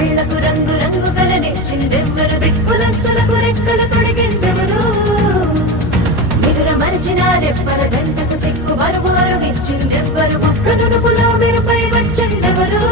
కళ్ళకు రంగు రంగు కలనిచ్చిందెవ్వరు దిక్కులచ్చలకు రెక్కలు తొడిగిందెవరు నిదుర మరిచిన రెప్పల జంటకు సిగ్గు మరుమారు ఇచ్చిందెవ్వరు ఒక్క నునుపులో మెరుపై వచ్చిందెవరు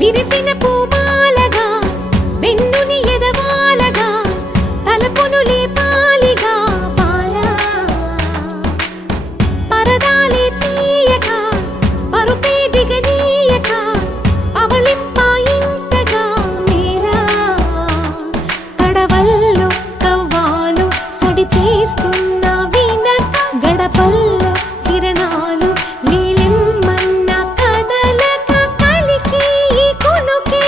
విరిసిన పూమాలగా వెన్నుని ఎదవాలగా తలపును లేపాలిగా బాలా పరదాలే తీయక పరుపే దిగనీయక అవలింపాయింతగా మేరా తడవల్లో కవ్వాలు సడి చేస్తున్న వినక గడపల్లో కిరణాలు నీలిమ్మన్న కదలక కలికి కొనుకే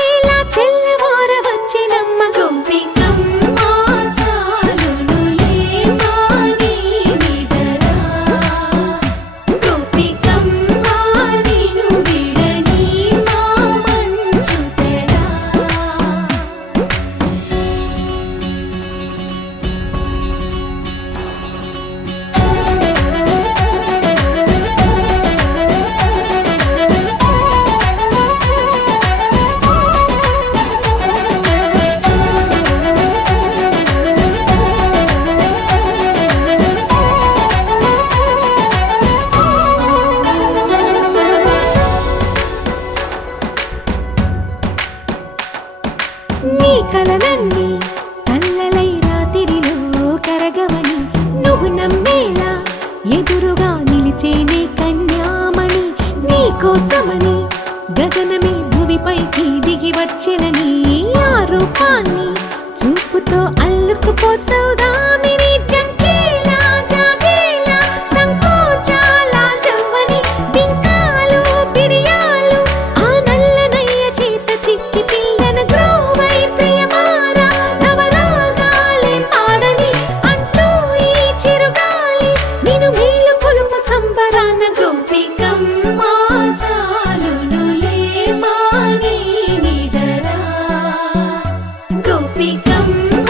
నీ కలలన్నీ కల్లలై రాత్రిలో కరగవని నువ్వు నమ్మేలా ఎదురుగా నిలిచేనే కన్యామణి. నీ కోసమని గగనమే భువిపైకి దిగి వచ్చెనని ఆ రూపాన్ని చూపుతో అల్లుకుపోసౌదామిని. జంకేలా జాగేలా సంకోచాల జవ్వని బింకాలు బిరియాలు ఆ నల్లనయ్య చేత చిక్కి పిల్లన గ్రోవై ప్రియమారా నవరాగాలే పాడని అంటూ ఈ చిరుగాలి నిన్ను మేలు కొలుపు సంబరాన. గోపికమ్మ చాలునులే మాని నిదరా గోపికమ్మ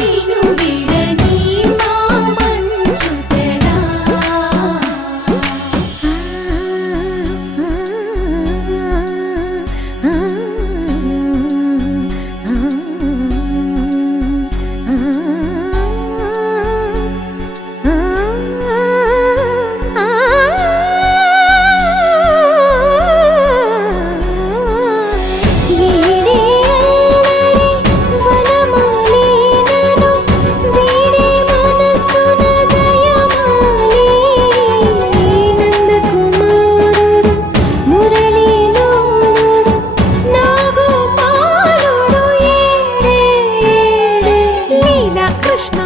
నిన్ను విడని మా మంచు తెరా. కృష్ణ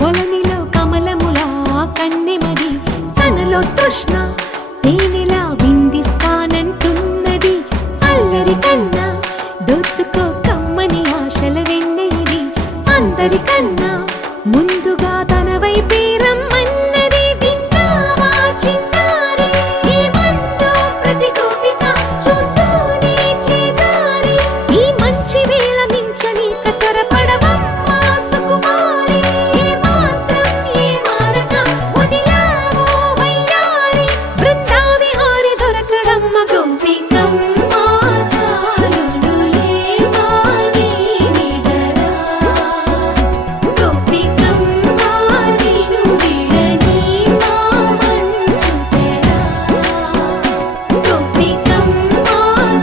కొలనిలో కమలములా కన్నెమది తనలో తృష్ణ తేనెలా విందిస్తానంటున్నది. అల్లరి కన్నా దోచుకో కమ్మని ఆశల వెన్నెయిది అందరికన్నా ముందుగా తన వైపే రమ్మన్నది. విన్నావా చిన్నారి ఏమందో ప్రతి గోపిక చూస్తూనే చేజారి ఈ మంచి వేళ మించని కతరపడవమ్మ సుకుమారి. ఏ మాత్రం ఏ మారక వదిలావో వయ్యారి బృందావిహారి దొరకడమ్మ. గోపికమ్మ చాలునులే మాని నిదరా గోపికమ్మ నిన్ను విడని మా మంచు తెరా. గోపికమ్మ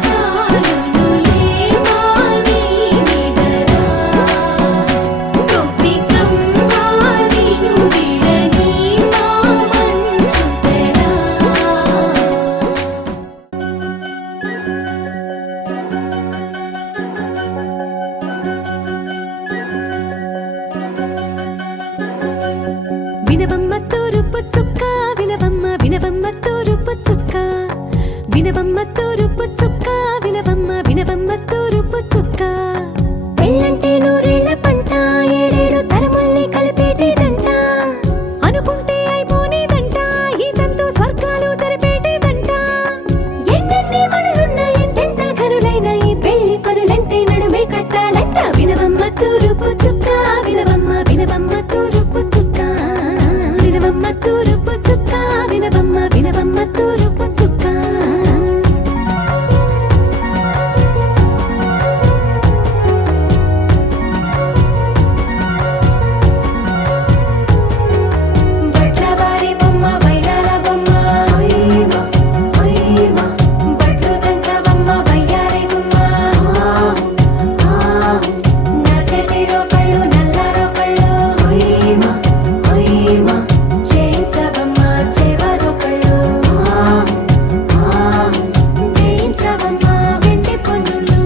చాలునులే మాని నిదరా గోపికమ్మ నిన్ను విడని మా మంచు తెరా. వినవమ్మ తూరుపు చుక్క వినవమ్మ వినవమ్మ తూరుపు చుక్క వినవమ్మ తూరుపు చుక్క వినవమ్మ వినవమ్మ తూరుపు చుక్క. పెళ్ళంటే నూరేళ్ల పంట ఏడేడు తరముల్ని కలిపేటేదంట అనుకుంటే అయిపోనేదంట ఈ తంతు స్వర్గాలు జరిపేటేదంట. ఎన్నెన్ని మనులున్న ఎంతెంత కనులైన ఈ పెళ్లి పనులంటే నడుమే కట్టాలంట. వినవమ్మ తూరుపు చుక్క వినవమ్మ వినవమ్మ తూరుపు చుక్క వినవమ్మ తూరుపు చుక్క వినవమ్మ వినవమ్మ తూరుపు చుక్క. బట్లవారి బొమ్మ వైరాల బొమ్మ హొయ్యమ హొయ్యమ బట్లు దంచవమ్మ వయ్యారి గుమ్మ. నా చేతిలో కళ్ళు నల్లారో కళ్ళు హొయ్యమ హొయ్యమ చేయించవమ్మ చెవరో కళ్ళు వేయించవమ్మ వెండి పన్నులు.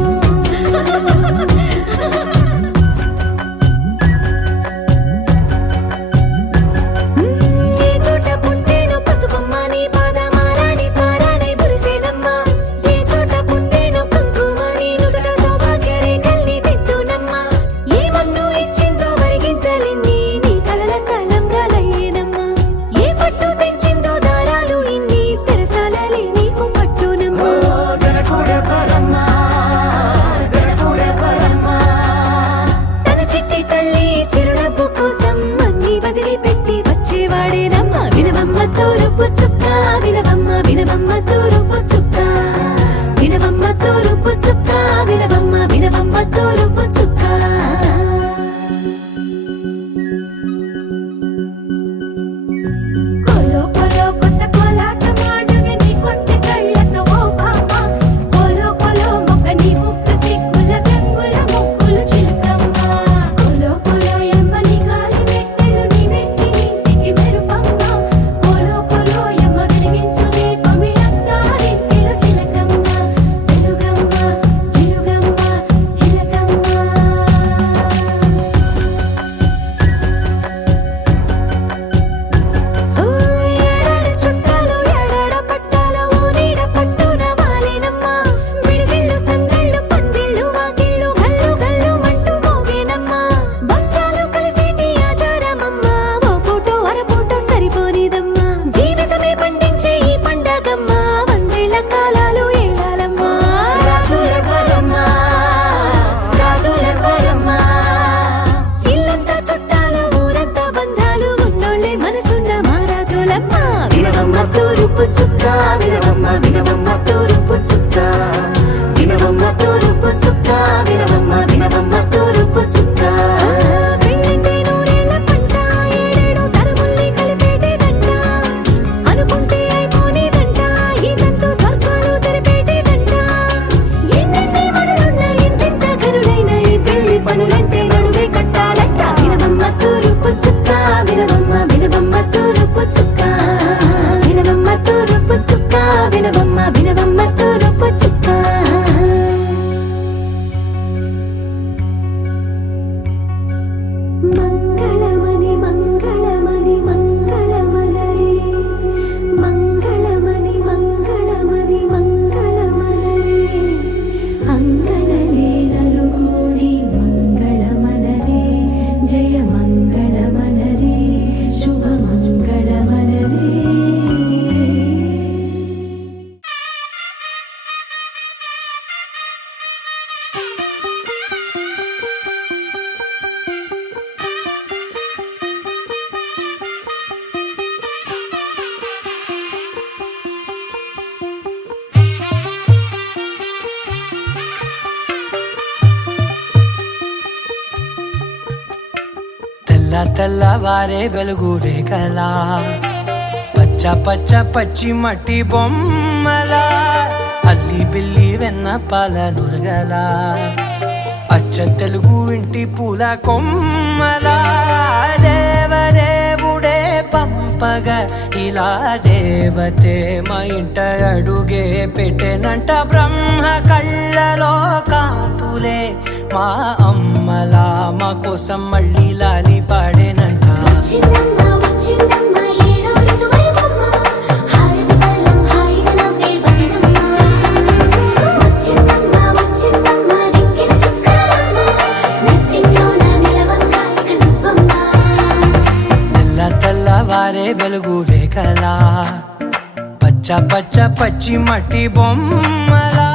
ఏ చోట పుట్టేనో పసుపమ్మ నీ పాదమారాణి పారాణై మురిసేనమ్మ. ఏ చోట పుట్టేనో కుంకుమ నీ నుదుట సౌభాగ్య రేఖల్ని దిద్దునమ్మ. ఏ మన్ను ఇచ్చిందో వరిగించలిన్ని నీ కలల కలంగాలయ్యేనమ్మ. ఏ పట్టు తెంచిందో దారాలు ఇన్ని తెరసాలలే నీకు పట్టునమ్మ. జనకూడెవ్వరమ్మ జనకూడెవ్వరమ్మ తన చిట్టి తల్లి చిరునవ్వు కోసం అన్ని వదిలిపెట్టి వచ్చేవాడేనమ్మ. వినవమ్మ తూరుపు చుక్క వినవమ్మ వినవమ్మ తూరుపు చుక్క వినవమ్మ తూరుపు చుక్క వినవమ్మ వినవమ్మ తూరుపు చుక్క. కొలో కొలో కొత్త కోలాటమాడువే నీ కొంటె కళ్ళతో ఓ బామ్మ. కొలో కొలో మొక్క నీ ముక్కు సిగ్గుల రంగుల ముక్కు వినవమ్మ వినవమ్మ తూరుపు చుక్క వినవమ్మ తూరుపు చుక్క వినవమ్మ వినవమ్మ తూరుపు చుక్క పెళ్ళంటే నూరేళ్ల పంట ఏడేడు తరముల్ని కలిపేటేదంట అనుకుంటే అయిపోనేదంట ఈ తంతు స్వర్గాలు సరిపేటేదంట ఎన్నెన్ని మడులున్న ఎంతెంత కరులైన ఈ పెళ్లి పనులంటే నడువే కట్టాలంట వినవమ్మ తూరుపు చుక్క వినవమ్మ వినవమ్మ తూరుపు చుక్క వినవమ్మ తూరుపు చుక్క వినవమ్మ వినవమ్మ తూరుపు చుక్క మంగళమని మంగళమని మంగళమనరే మంగళమని మంగళమని మంగళమనరే అంగనలే నలుగూడి మంగళమనరే జయ మంగళమనరే శుభ మంగళమనరే తెల్లవారే వెలుగు రేఖలా పచ్చ పచ్చ పచ్చి మట్టి బొమ్మలా అల్లి బిల్లి వెన్న పాల నురగలా అచ్చ తెలుగు ఇంటి పూల కొమ్మలా దేవదేవుడే పంపగా ఇలా దేవతే మా ఇంట అడుగే పెట్టెనంట బ్రహ్మ కళ్ళలో కాంతులే మా అమ్మలా మా కోసం మళ్ళీ లాలి పాడేనంట వచ్చిందమ్మ వచ్చిందమ్మ ఏడో ఋతువైవమ్మ హారతి పళ్ళం హాయిగా నవ్వే వదనమ్మ వచ్చిందమ్మ వచ్చిందమ్మ దిక్కిన చుక్కలమ్మ నెట్టింట్లోన నిలవంగా ఇక నువ్వమ్మ తెల్లవారే వెలుగు రేఖలా పచ్చ పచ్చ పచ్చి మట్టి బొమ్మలా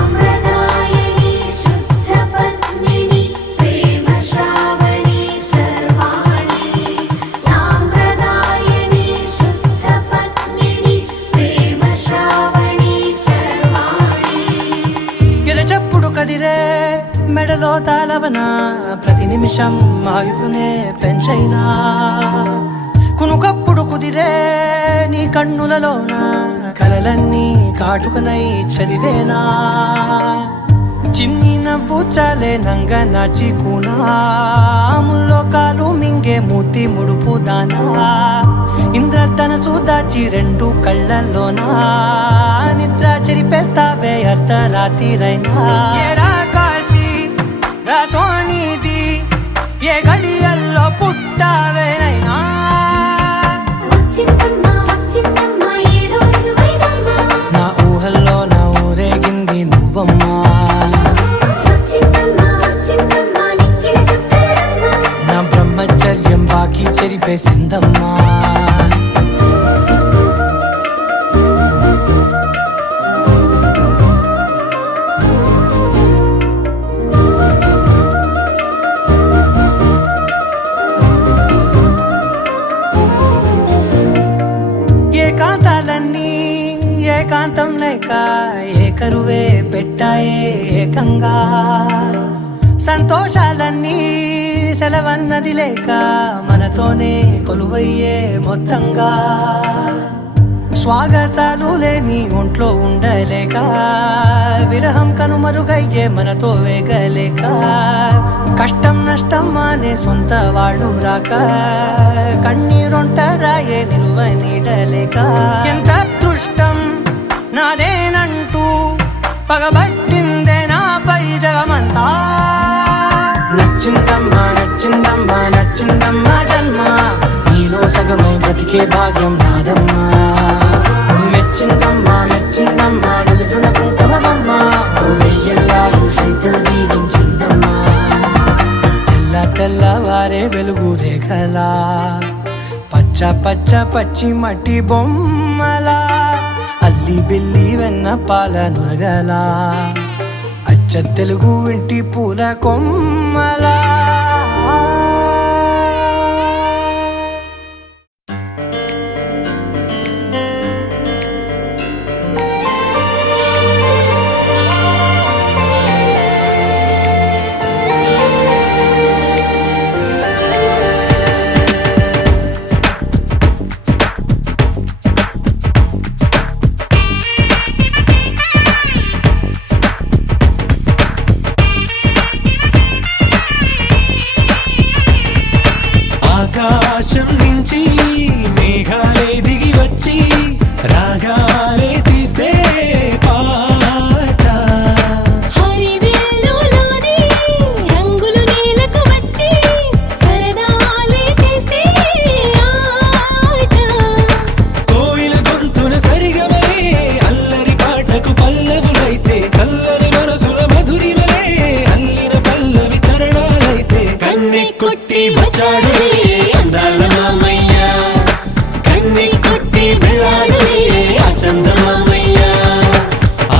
సాంప్రదాయని శుద్ధ పద్మిని ప్రేమ శ్రావణి సర్వాణి సాంప్రదాయని శుద్ధ పద్మిని ప్రేమ శ్రావణి సర్వాణి ఎరచప్పుడు కదిరే మెడలో తాళవన ప్రతి నిమిషం ఆయువునే పెంచైనా కునుకప్పుడు కుదిరే నీ కన్నులలోన కలలన్నీ కాటుకనై చదివేనా చిన్ని నవ్వు చాలే నంగ నాచి కూనాముల్లో కాలు మింగే మూతి ముడుపు దానా ఇంద్రధనసు దాచి రెండు కళ్ళల్లోనా నిద్ర చెరిపేస్తావే అర్ధరాత్రిరైనా ఏరా కాశీ రా సోనిది ఏ గడియల్లో పుట్టావేనైనా వచ్చిందమ్మ వచ్చిందమ్మ ఏడో ఋతువైవమ్మ నా ఊహల్లో నా ఊరేగింది నువ్వమ్మా వచ్చిందమ్మ వచ్చిందమ్మ నిక్కిన చుక్కలమ్మ నా బ్రహ్మచర్యం బాకీ చెరిపేసిందమ్మా ఏకాంతాలన్నీ ఏకాంతం లేక ఏకరువే పెట్టాయే ఏకంగా సంతోషాలన్నీ సెలవన్నది లేక మనతోనే కొలువయ్యే మొత్తంగా స్వాగతాలు లేని ఒంట్లో ఉండలేక విరహం కనుమరుగయ్యే మనతో వేగలేక కష్టం నష్టం అనే సొంత వాళ్ళు రాక కన్నీరొంటరాయే నిలువ నీడలేక ఎంత అదృష్టం నాదేనంటూ పగబట్టిందే నాపై జగమంతా నచ్చిందమ్మా నచ్చిందమ్మా నచ్చిందమ్మా జన్మ నీలో సగమై బ్రతికే భాగ్యం నాదమ్మా మెచ్చిందమ్మా మెచ్చిందమ్మా నిలుచున కుంకుమమ్మా వెయ్యల్లాగు శంకులు దీవించిందమ్మా తెల్లవారే వెలుగు రేఖలా పచ్చ పచ్చ పచ్చి మట్టి బొమ్మలా అల్లి బిల్లి వెన్న పాల నురగలా అచ్చ తెలుగు ఇంటి పూల కొమ్మలా ఆకాశం నుంచి మేఘాలే దిగి వచ్చి రాగాలే తీస్తే పాట హరివిల్లులోని రంగులు నేలకు వచ్చి సరదాలే చేస్తే ఆట కోయిల గొంతున సరిగమలే అల్లరి పాటకు పల్లవులైతే చల్లని మనసుల మధురిమలే అల్లిన పల్లవి చరణాలైతే కన్నె కొట్టి వచ్చాడులే అందాల మామయ్య కన్నె కొట్టి వెళ్ళాడులే ఆ చందమామయ్య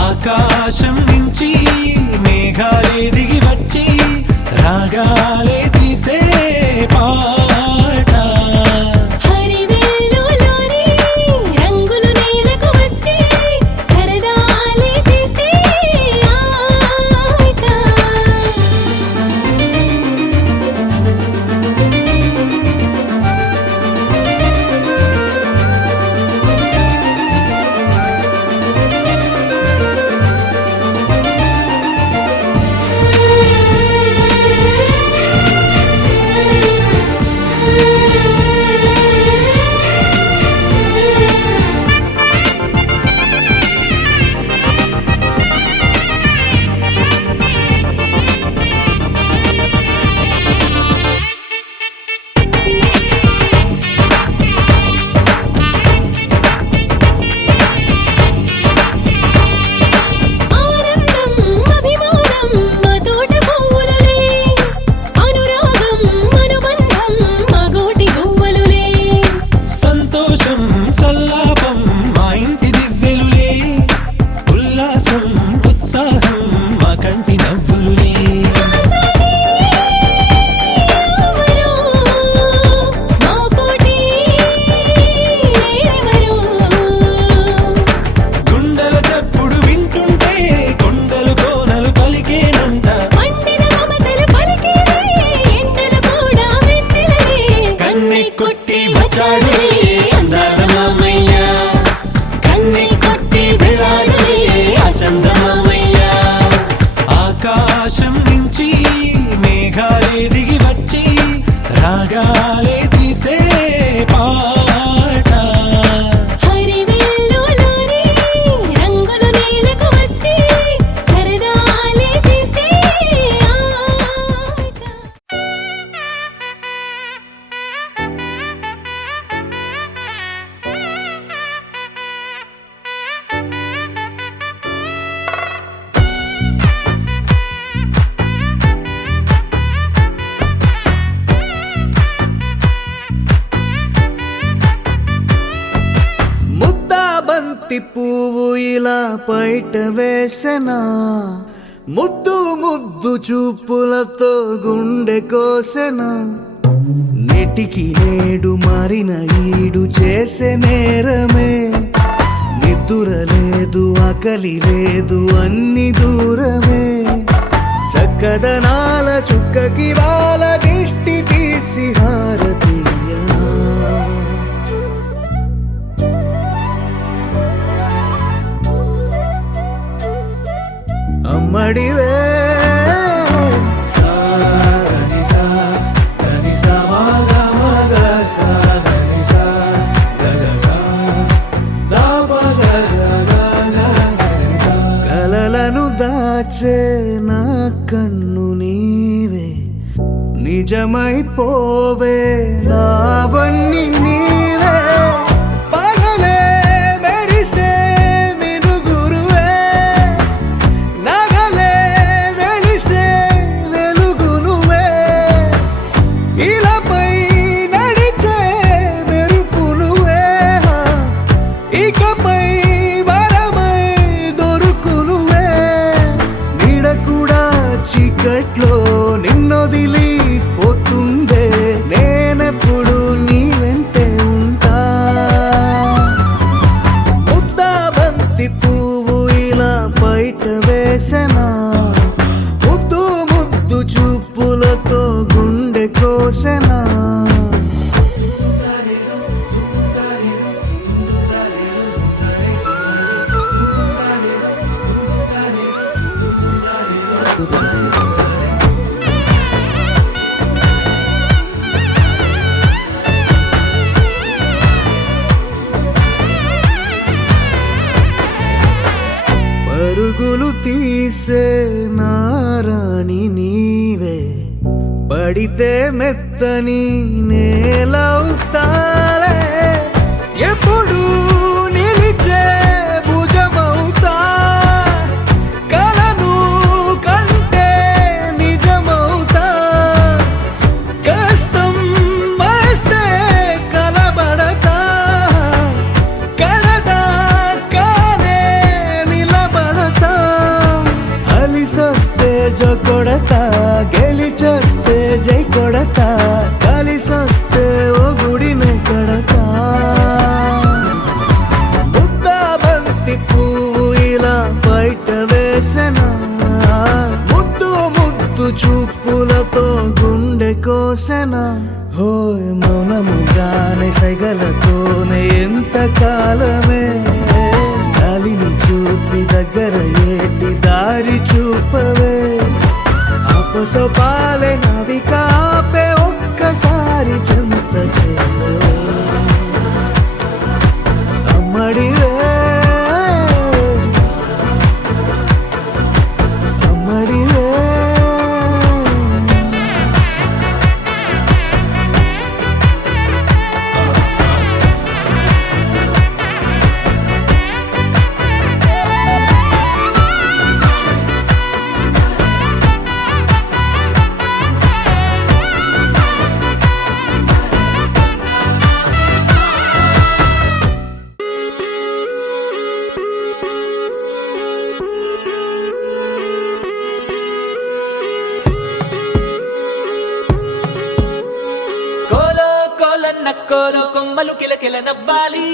ఆకాశం నుంచి మేఘాలే దిగి వచ్చి రాగాలే తీస్తే పాట హరివిల్లులోని రంగులు నేలకు వచ్చి సరదాలే చేస్తే ఆట ఆనందం అభిమానం మా తోట పువ్వులులే అనురాగం అనుబంధం మా గోటి గువ్వలులే సంతోషం సల్లాపం మా ఇంటి దివ్వెలులే ఉల్లాసం ఉత్సాహం మా కంటి నవ్వులులే ఎవరో మా పోటీ లేరెవరో గుండెల చప్పుడు వింటుంటే కొండలు కోనలు పలికేనంట పండిన మమతలు పలికేలే ఎండలు కూడా వెన్నెలలే కన్నె కొట్టి వచ్చాడులే అందాల మామయ్య కన్నె కొట్టి వెళ్ళాడులే ఆ చందమామయ్య ఆకాశం నుంచి మేఘాలే దిగి వచ్చి రాగాలే తీస్తే పాట హరివిల్లులోని రంగులు నేలకు వచ్చి సరదాలే చేస్తే ఆట ముద్దా బంతి పువ్వు ఇలా బయట వేసెనా ముద్దు ముద్దు చూపులతో గుండె కోసెనా నెటికి నేడు మారిన ఈడు చేసే నేరమే నిద్ర లేదు ఆకలి లేదు అన్ని దూరమే చక్కదనాల చుక్కకి వాళ్ళ దిష్టి తీసి హారతీయనా అమ్మడివే సాగని సా గని సా మగ మగ సా గని సా గగ సా దా పగ సా గగ సని సా. కలలను దాచే నా కన్ను నీవే నిజమైపోవే నావన్నీ నీవే పగలే మెరిసే మినుగురువే నగలే వెలిసే వెలుగు నువ్వే ఇలాపై నడిచే మెరుపు నువ్వే ఇకపై వరమై దొరుకు నువ్వే నీడ కూడా పరుగులు తీసే నారాణి నీవే పడితే మెత్తని నేలవుతాలే ఎప్పుడు నిలిచే భుజమవుతా కలను కంటే నిజమవుతా కష్టం వస్తే కలబడతా కడదాకానే నిలబడతా అలిసొస్తే జో కొడతా గెలిచొస్తే జై కొడతా కలిసొస్తే ఓ గుడినే కడతా ముద్దా బంతి పువ్వు ఇలా బయట వేసెనా ముద్దు ముద్దు చూపులతో గుండె కోసెనా హోయ్ మౌనముగానే సైగలతోనే ఎంత కాలమే జాలిని చూపి దగ్గర ఏటి దారి చూపవే ఆపసోపాలే నావికాపే ఒక్కసారి చెంత చేరవే అమ్మడివే అమ్మడివే కోలో కోలన్న కోలో కొమ్మలు కిలకిల నవ్వాలి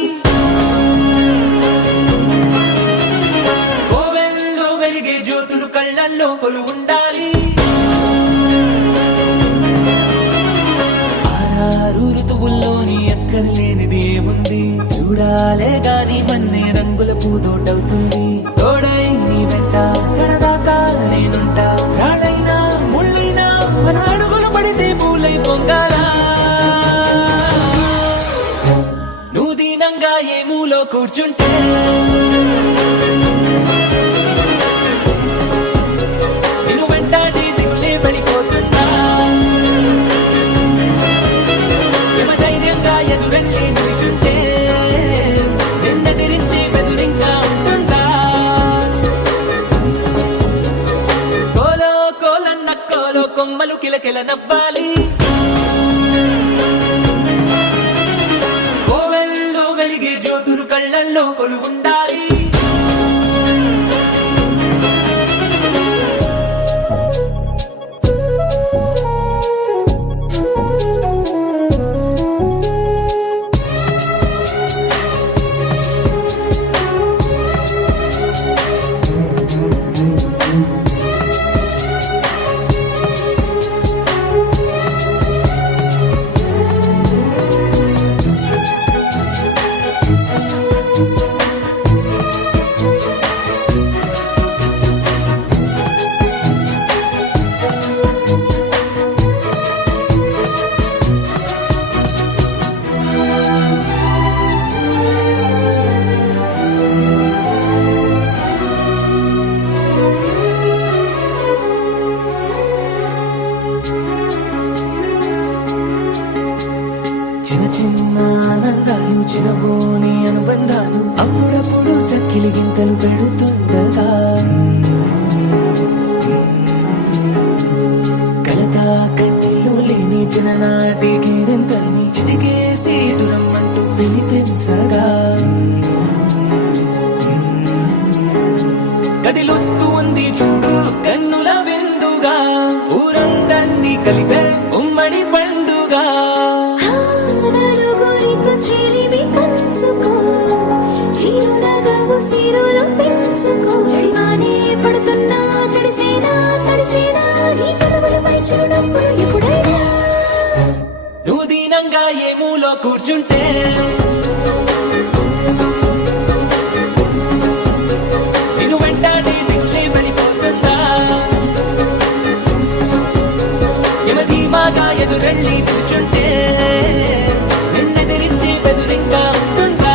కోవెల్లో వెలిగే జ్యోతులు కళ్ళల్లో కొలు ఉండాలి ఆరారు ఋతువుల్లోని ఎక్కర్లేనిది ఏముంది చూడాలే గాని మన్నే రంగుల పూదోటవుతుంది తోడై నీ వెంట గడదాకా నేనుంటా రాళ్ళైనా ముళ్ళైనా మన అడుగులు పడితే పూలై పొంగాలా నువ్వు దీనంగా ఏ మూలో కూర్చుంటే నిన్ను వెంటాడి దిగులే పడిపోతుందా యమ ధైర్యంగా ఎదురెళ్ళి నిల్చుంటే నిన్నెదిరించి బెదురింకా ఉంటుందా కోలో కోలన్న కోలో కొమ్మలు కిలకిల నవ్వాలి కోవెల్లో వెలిగే జ్యోతులు కళ్ళల్లో కొలు ఉండాలి చిన్న చిన్న ఆనందాలు చిన్నబోని అనుబంధాలు అప్పుడప్పుడు చక్కిలి గింతలు పెడుతుండగా కలతా కన్నీళ్ళు లేని చిన్ననాటి గిరింతల్ని చిటికేసి దురమ్మంటూ పిలిపించగా కదిలొస్తూ ఉంది చూడు కన్నుల విందుగా ఊరందర్నీ కలిపే ఉమ్మడి పండుగ నలుగురితో చెలిమి పంచుకో చిరునగవు సిరులు పెంచుకో చెడివానే పడుతున్నా చెడిసేనా తడిసేనా నీ కదవులపై చిరునవ్వులు ఎప్పుడైనా నువ్వు దీనంగా ఏ మూలో కూర్చుంటే నిన్ను వెంటాడి దిగులే పడిపోతుందా యమ ధీమాగా ఎదురెళ్ళి కూర్చుంటే నిన్నెదిరించి బెదురింగా ఉంటుందా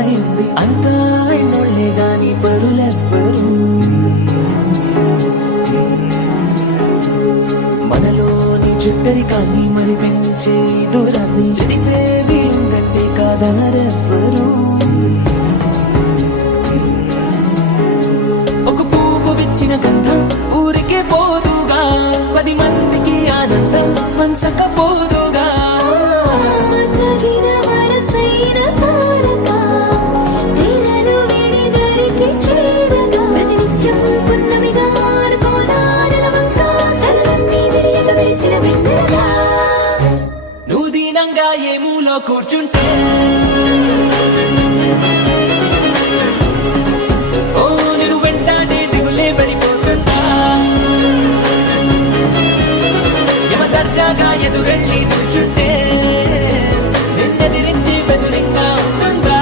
అయింది అంతా ఎన్నోళ్ళే గాని పరులెవ్వరు మనలోని చుట్టరికాన్ని మరి పెంచే దూరాన్ని చెడిపే వీలుందంటే కాదనరెవ్వరు ఒక పువ్వు విచ్చిన గంధం ఊరికే పోదుగా 10 మందికి ఆనందం పంచకపోదుగా తగిన వరసైన తారక తీరను విడి దరికి చేరగా ప్రతినిత్యం పున్నమిగా గోదావరి వంక తలలన్నీ విరియక వేసిన వెన్నెలగా నువ్వు దీనంగా ఏ మూలో కూర్చుంటే ఓ నేను వెంటనే దిగులే పడిపోతుందా యమదర్జాగా ఎదురెళ్ళి నిల్చుంటే నిన్నెదిరించి బెదురింగా ఉంటుందా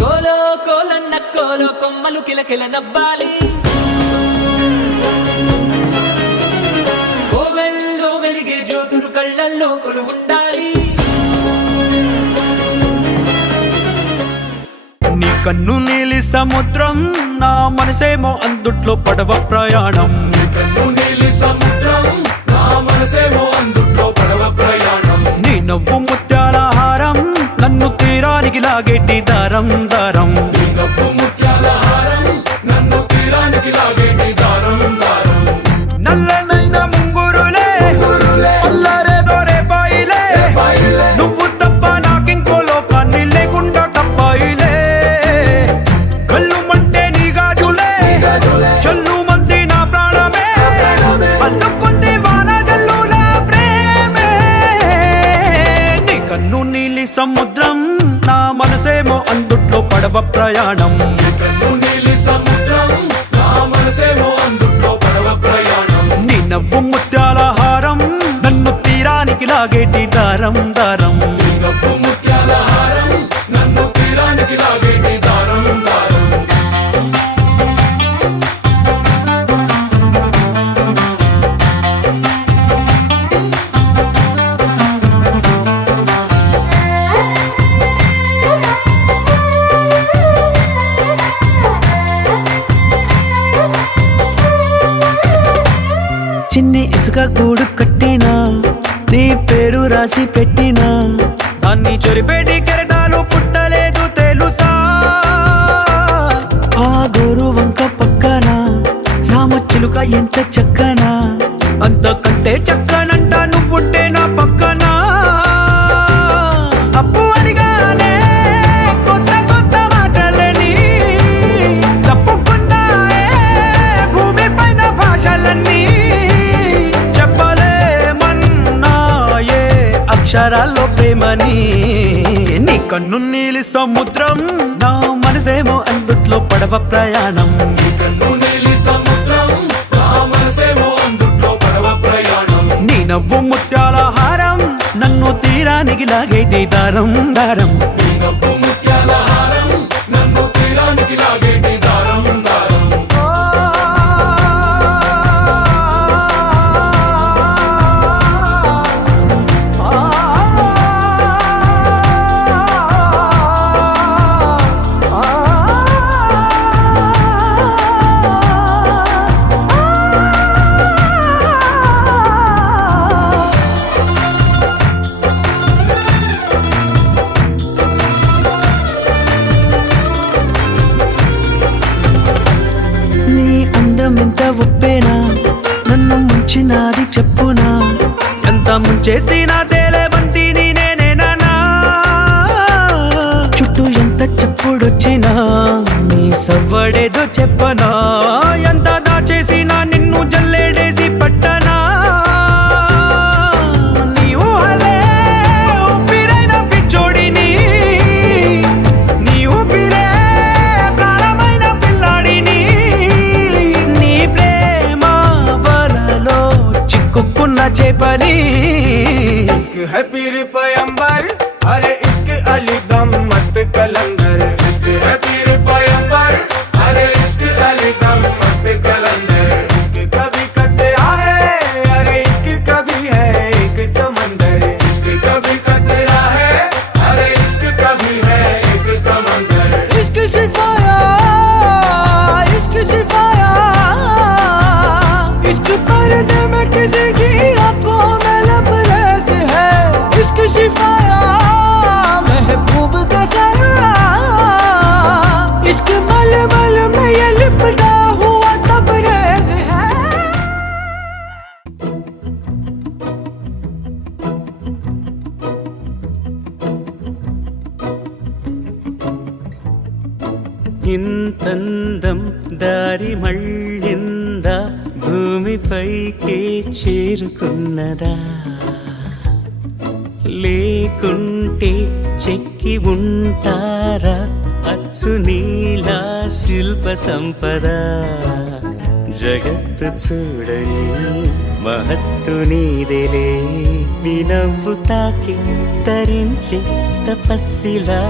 కోలో కోలన్న కోలో కొమ్మలు కిలకిల నవ్వాలి కోవెల్లో వెలిగే జ్యోతులు కళ్ళల్లో కొలువుండాలి నీ కన్ను నీలి సముద్రం నా మనసేమో అందుట్లో పడవ ప్రయాణం నీ నవ్వు ముత్యాల హారం నన్ను తీరానికి లాగేటి దారం దారం నల్లనైన ముంగురులే అల్లారేదో రేపాయిలే నువ్వు తప్ప నాకింకో లోకాన్ని లేకుండా కప్పాయిలే కళ్ళు మంటే నీ గాజులే చల్లు మంది నా ప్రాణమే అల్లుకుంది వాన జల్లుల ప్రేమే నీ కన్ను నీలి సముద్రం నా మనసేమో అందుట్లో పడవ ప్రయాణం నీ నవ్వు ముత్యాల హారం నన్ను తీరానికి లాగేటి దారం దారం చిన్ని ఇసుక గూడు కట్టినా నీ పేరు రాసి పెట్టినా దాన్ని చొరిపేటి కెరటాలు పుట్టలేదు తెలుసా ఆ గోరు వంక పక్కన రామచిలుక ఎంత చక్కనా అంతకంటే చక్కనంట నువ్వుంటే నా పక్కన అప్పు అడిగానే కొత్త కొత్త మాటలని తప్పుకున్నాయే భూమి పైన భాషలన్నీ చెప్పలేమన్నాయే అక్షరాల్లో ప్రేమని నీ కన్ను నీలి సముద్రం నా మనసేమో అందుట్లో పడవ ప్రయాణం నీ నవ్వు ముత్యాల హారం నన్ను తీరానికి లాగేటి దారం దారం ఎంత ఒప్పేనా నన్ను ముంచినాది చెప్పునా ఎంత ముంచేసినా తేలేవంతి నేనేనా చుట్టూ ఎంత చెప్పుడొచ్చినా నీ సవ్వడేదో చెప్పనా ఎంత దాచేసినా నిన్ను జల్లేడేసి పట్టనా నీ ఊహలే ఊపిరైన పిచ్చోడిని నీ ఊపిరే ప్రాణమైన పిల్లాడిని నీ ప్రేమ వలలో చిక్కుకున్న చేపని इश्क है पीर पैगंबर अरे इश्क अली दम मस्त कलंदर इश्क है पीर पैगंबर अरे इश्क अली दम मस्त कलंदर इश्क कभी कतरा है अरे इश्क कभी है एक समंदर इश्क कभी कतरा है ఇంతందం దారి మళ్ళిందా భూమిపైకే చేరుకున్నదా లేకుంటే చెక్కి ఉంటారా అచ్చు నీలా శిల్ప సంపద జగత్తు చూడని మహత్తు నీదేలే నీ నవ్వు తాకి తరించే తపస్సిలా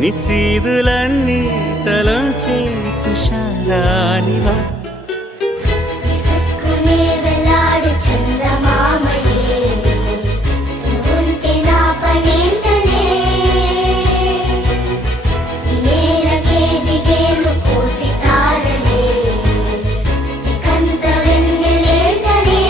నిశీదులన్నీ తలంచే తుషారానివా విసుక్కునే వెలాడు చందమామయే నువ్వుంటే నా పనేంటనే ఈ నేలకే దిగేను కోటి తారలే నీకంత వెన్నెలేటనే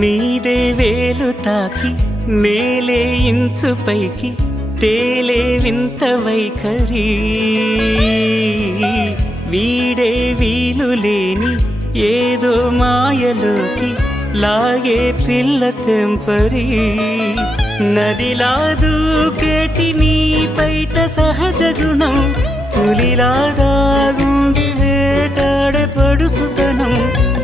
నీదే వేలు తాకి నేలే ఇంచు పైకి తేలే వింత వైఖరి వీడే వీలు లేని ఏదో మాయలోకి లాగే పిల్ల తెంపరి నదిలా దూకేటి నీ పైట సహజ గుణం పులిలాదాగుండి వేటాడే పడుసుతనం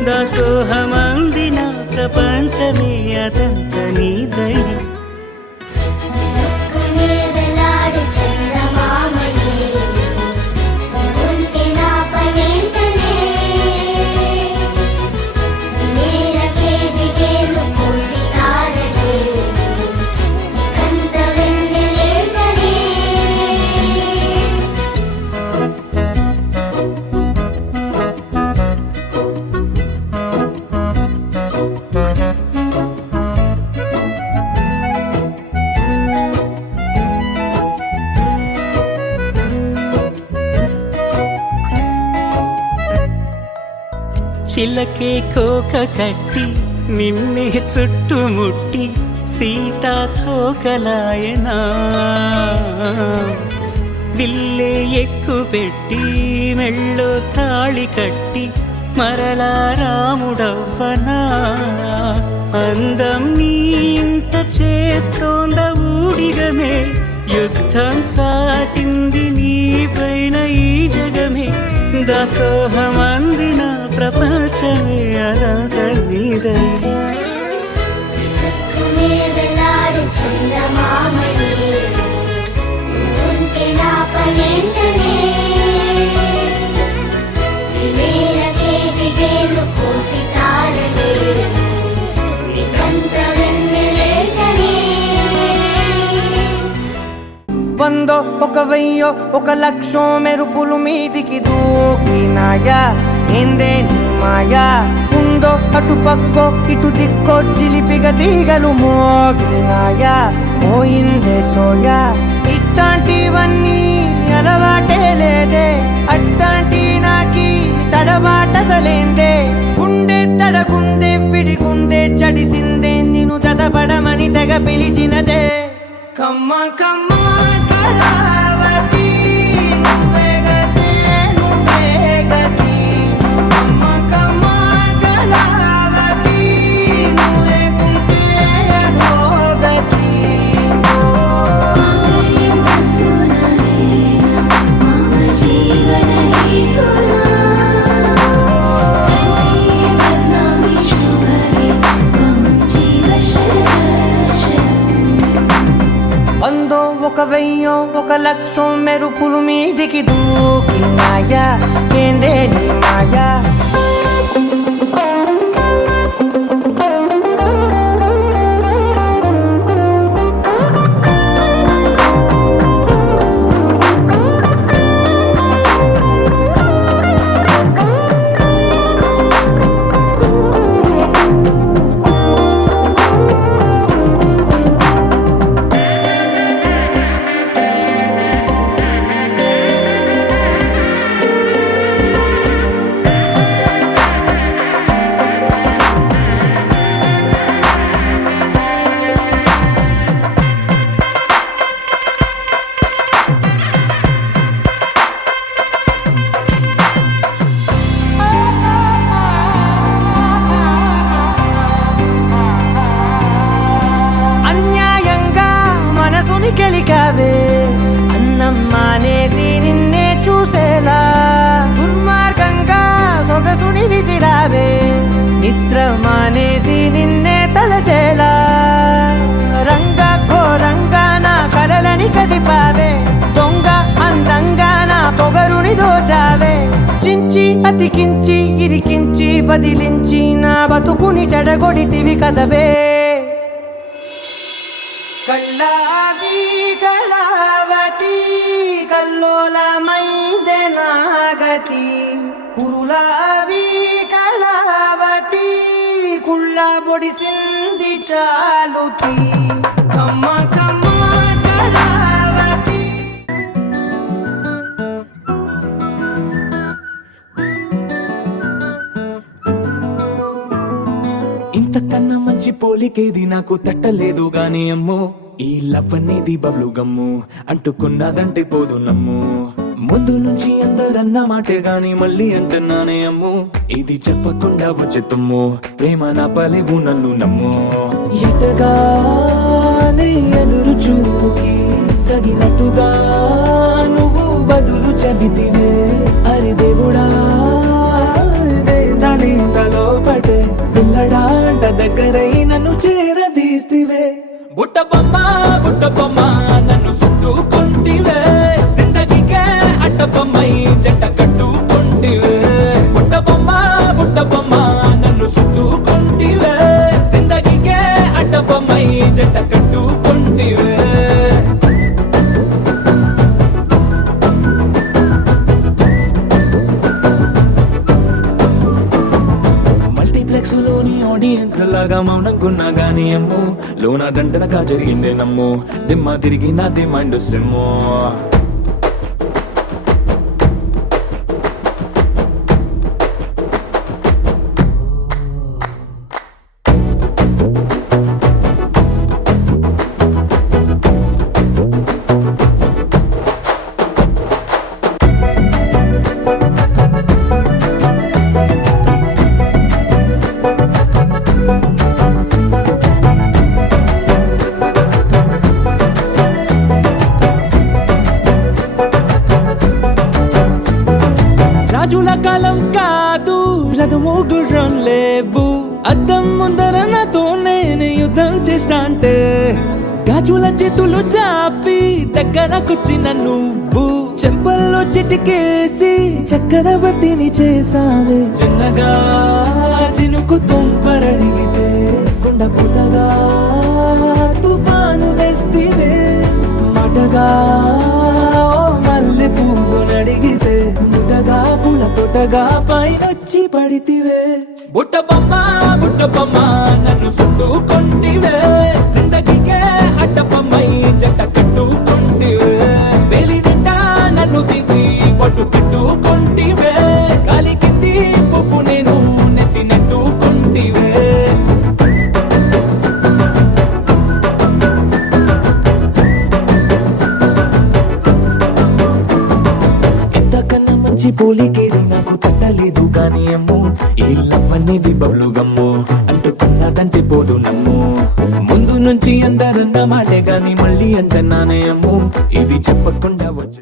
దాసోహమందిన ప్రపంచమే అదంత నీదై విసుక్కునే వెలాడు చందమామయే నువ్వుంటే నా పనేంటనే ఈ నేలకే దిగేను కోటి తారలే నీకంత వెన్నెలేటనే చిలకే కోక కట్టి నిన్నే చుట్టుముట్టి సీతాకోకలాయనా విల్లే ఎక్కు పెట్టి మెళ్ళో తాళి కట్టి మరలా రాముడవ్వనా అందం నీ ఇంత చేస్తోంద ఊడిగమే యుద్ధం చాటింది నీ పైన ఈ జగమే దాసోహమందిన ప్రపంచమే అదంత నీదై విసుక్కునే వెలాడు చందమామయే నువ్వుంటే నా పనేంటనే ఈ నేలకే దిగేను కోటి తారలే నీకంత వెన్నెలేటనే వందో ఒక వెయ్యో ఒక లక్షో మెరుపులు మీదికి దూకినాయా ఏందే నీ మాయా ఉందో అటు పక్కో ఇటు దిక్కో చిలిపిగ తీగలు మోగినాయా పోయిందే సోయా ఇట్లాంటివన్నీ అలవాటే లేదే అట్లాంటి నాకి తడబాటసలేందే గుండె తడగుందే విడిగుందే చడిసిందే నిన్ను చదపడమని తెగ పిలిచినదే కమ్మ కమ్మ కళావతి నువ్వే గతే నువ్వే గతి కమ్మ కమ్మ కళావతి నువ్వు లేకుంటే అదో గతి మమ జీవన హేతునా కంఠే బద్నామి శుభగే త్వం జీవ శరశరం వందో ఒక వెయ్యో ఒక లక్షో మెరుపులు మీదికి దూకినాయా ఏందే నీ మాయా మనసుని విసిరావే నిద్ర మానేసి నిన్నే తలచేలా రంగా ఘోరంగా నా కలలని కదిపావే దొంగ అందంగా నా పొగరుని దోచావే చించి అతికించి ఇరికించి వదిలించి నా బతుకుని చెడగొడితివి కదవే కళ్ళావి కళావతి కల్లోలమైందే నాగతి కురులావి కళావతి కుళ్ళ బొడిసింది చాలుతి కమ్మ కమ్మ కళావతి ఇంతకన్నా మంచి పోలికేది నాకు తట్టలేదు గాని అమ్మో ఈ లవ్ అనేది బబ్లు గమ్ము అంటుకున్నదంటే పోదు నమ్ము ముందు నుంచి అందరన్న మాటే గాని మళ్ళీ అంటున్నానే అమ్ము ఇది చెప్పకుండా వచ్చే తుమ్ము ప్రేమ నా పలేవు నన్ను నమ్ము ఎటగానే ఎదురు చూకి తగినట్టుగా నువ్వు బదులు చెబితివే అరే దేవుడా దాని తలో పటే పిల్లడాంట దగ్గరై నన్ను చేరదీస్తివే బుట్ట బొమ్మ నన్ను చుట్టుకుంటివే జిందగీకే అట్ట బొమ్మై జంట కట్టుకుంటివే బుట్ట బొమ్మ నన్ను చుట్టుకుంటివే జిందగీకే అట్ట బొమ్మై జంట కట్టుకుంటివే మల్టీప్లెక్స్ లోని ఆడియన్స్ లాగా మౌనంకున్నా గానీ అమ్ము లోన దండనగా జరిగిందే నమ్ము దిమ్మ తిరిగి నాది మైండ్ సిమ్ము రాజుల కాలం కాదు రథము గుర్రం లేవు అద్దం ముందర నాతో నేను యుద్ధం చేస్తా అంటే గాజుల చేతులు చాపి దగ్గరకొచ్చిన నువ్వు చెంపల్లో చిటికేసి చక్రవర్తిని చేసావే చిన్నగా చినుకు తుంపరడిగితే కొండ పుతగా తుఫాను తెస్తివే మాటగా మల్లె పువ్వు నడిగితే ముదగా పూల తోటగా పైనొచ్చి పడితివే బుట్ట బొమ్మ నన్ను చుట్టుకుంటివే జిందగీకే అడ్డ బొమ్మై జంట కట్టుకుంటివే వేలి నిండా నన్ను తీసి పట్టు కట్టుకుంటివే గాలి కింది పువ్వు నేను నెత్తి నెట్టుకుంటివే పోలికేది నాకు తట్టలేదు గాని అమ్ము ఈ లవ్ అనేది బబ్లు గమ్ము అంటుకున్నదంటే పోదు నమ్ము ముందు నుంచి అందరన్న మాటే గాని మళ్ళీ అంటున్నానే అమ్ము ఇది చెప్పకుండా వచ్చి